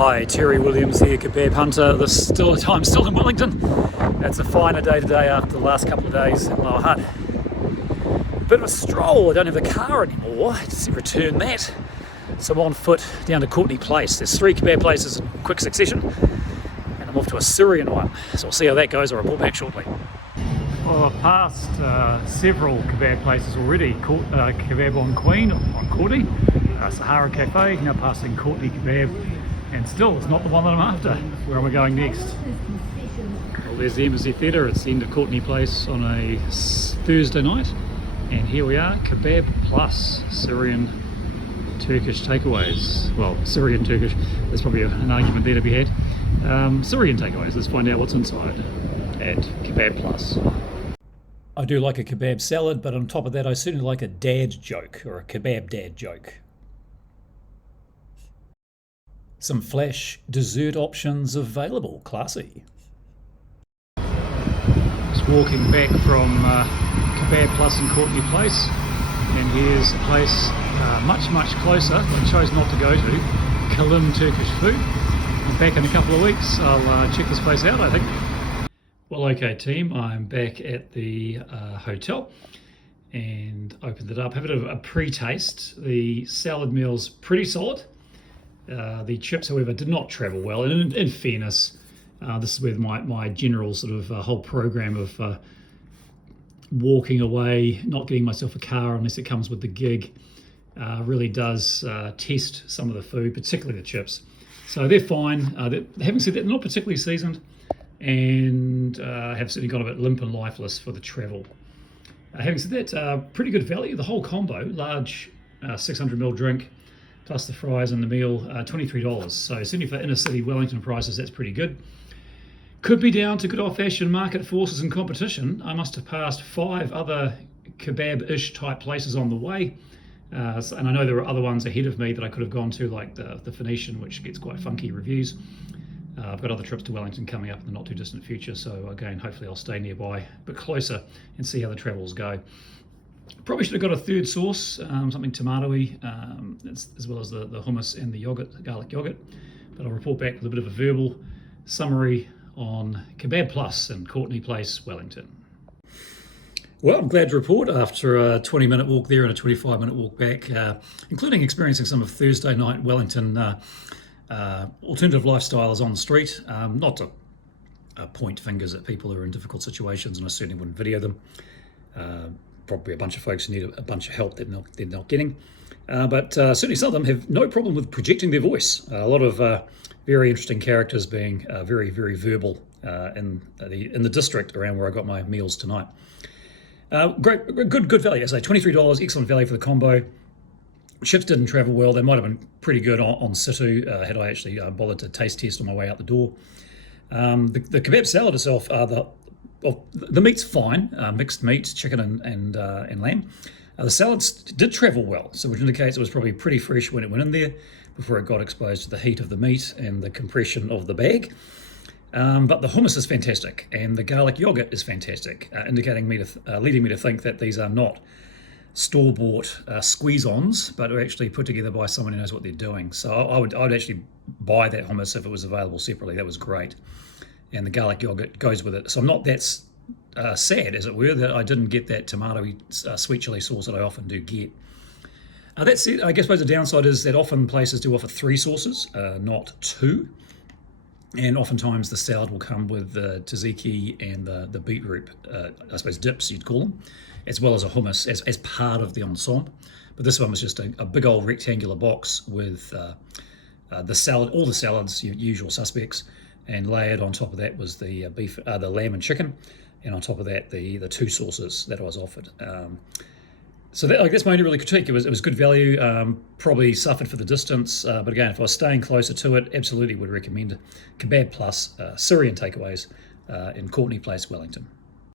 Hi, Terry Williams here, Kebab Hunter. I'm still in Wellington. It's a finer day today after the last couple of days in Lower Hutt. Bit of a stroll. I don't have the car anymore. I just returned that. So I'm on foot down to Courtenay Place. There's 3 kebab places in quick succession, and I'm off to a Syrian one. So we'll see how that goes. I'll report back shortly. Well, I've passed several kebab places already. Kebab on Queen, on Courtenay, Sahara Cafe, now passing Courtenay Kebab, and still it's not the one that I'm after. Where am I going next? Well, there's the Embassy Theatre. It's the end of Courtenay Place on a Thursday night, and here we are, Kebab Plus, Syrian Turkish takeaways. Well, Syrian Turkish, there's probably an argument there to be had. Syrian takeaways, let's find out what's inside at Kebab Plus. I do like a kebab salad, but on top of that I certainly like a dad joke, or a kebab dad joke. Some flash dessert options available, classy. Just walking back from Kebab Plus in Courtenay Place, and here's a place much closer that I chose not to go to, Kalim Turkish Food. I'm back in a couple of weeks. I'll check this place out, I think. Well, okay team, I'm back at the hotel and opened it up. Have a pre-taste. The salad meal's pretty solid. The chips, however, did not travel well. And in fairness, this is where my general sort of whole program of walking away, not getting myself a car unless it comes with the gig, really does test some of the food, particularly the chips. So they're fine. Having said that, they're not particularly seasoned, and have certainly gone a bit limp and lifeless for the travel. Having said that, pretty good value. The whole combo, large 600ml drink, plus the fries and the meal, $23. So certainly for inner city Wellington prices, that's pretty good. Could be down to good old-fashioned market forces and competition. I must have passed 5 other kebab-ish type places on the way. And I know there were other ones ahead of me that I could have gone to, like the Phoenician, which gets quite funky reviews. I've got other trips to Wellington coming up in the not too distant future, so again, hopefully I'll stay nearby, but closer, and see how the travels go. Probably should have got a third sauce, something tomatoey, as well as the hummus and the yogurt, garlic yogurt. But I'll report back with a bit of a verbal summary on Kebab Plus in Courtenay Place, Wellington. Well, I'm glad to report after a 20-minute walk there and a 25-minute walk back, including experiencing some of Thursday night Wellington alternative lifestyles on the street. Not to point fingers at people who are in difficult situations, and I certainly wouldn't video them. Probably a bunch of folks who need a bunch of help that they're not getting. But certainly some of them have no problem with projecting their voice. A lot of very interesting characters being very verbal in the district around where I got my meals tonight. Good value. As I say, $23, excellent value for the combo. Chips didn't travel well. They might have been pretty good on situ had I actually bothered to taste test on my way out the door. The kebab salad itself, the meat's fine, mixed meat, chicken and lamb. The salads did travel well, so which indicates it was probably pretty fresh when it went in there before it got exposed to the heat of the meat and the compression of the bag. But the hummus is fantastic, and the garlic yogurt is fantastic, leading me to think that these are not store-bought squeeze-ons, but are actually put together by someone who knows what they're doing. So I would actually buy that hummus if it was available separately. That was great, and the garlic yogurt goes with it. So I'm not that sad, as it were, that I didn't get that tomatoey sweet chili sauce that I often do get. That's it. I guess the downside is that often places do offer 3 sauces, not 2. And oftentimes the salad will come with the tzatziki and the beetroot, I suppose dips you'd call them, as well as a hummus as part of the ensemble. But this one was just a big old rectangular box with the salad, all the salads, your usual suspects, and layered on top of that was the the lamb and chicken, and on top of that the 2 sauces that I was offered. So that's my only really critique. It was good value, probably suffered for the distance, but again, if I was staying closer to it, absolutely would recommend Kebab Plus Syrian takeaways in Courtenay Place, Wellington.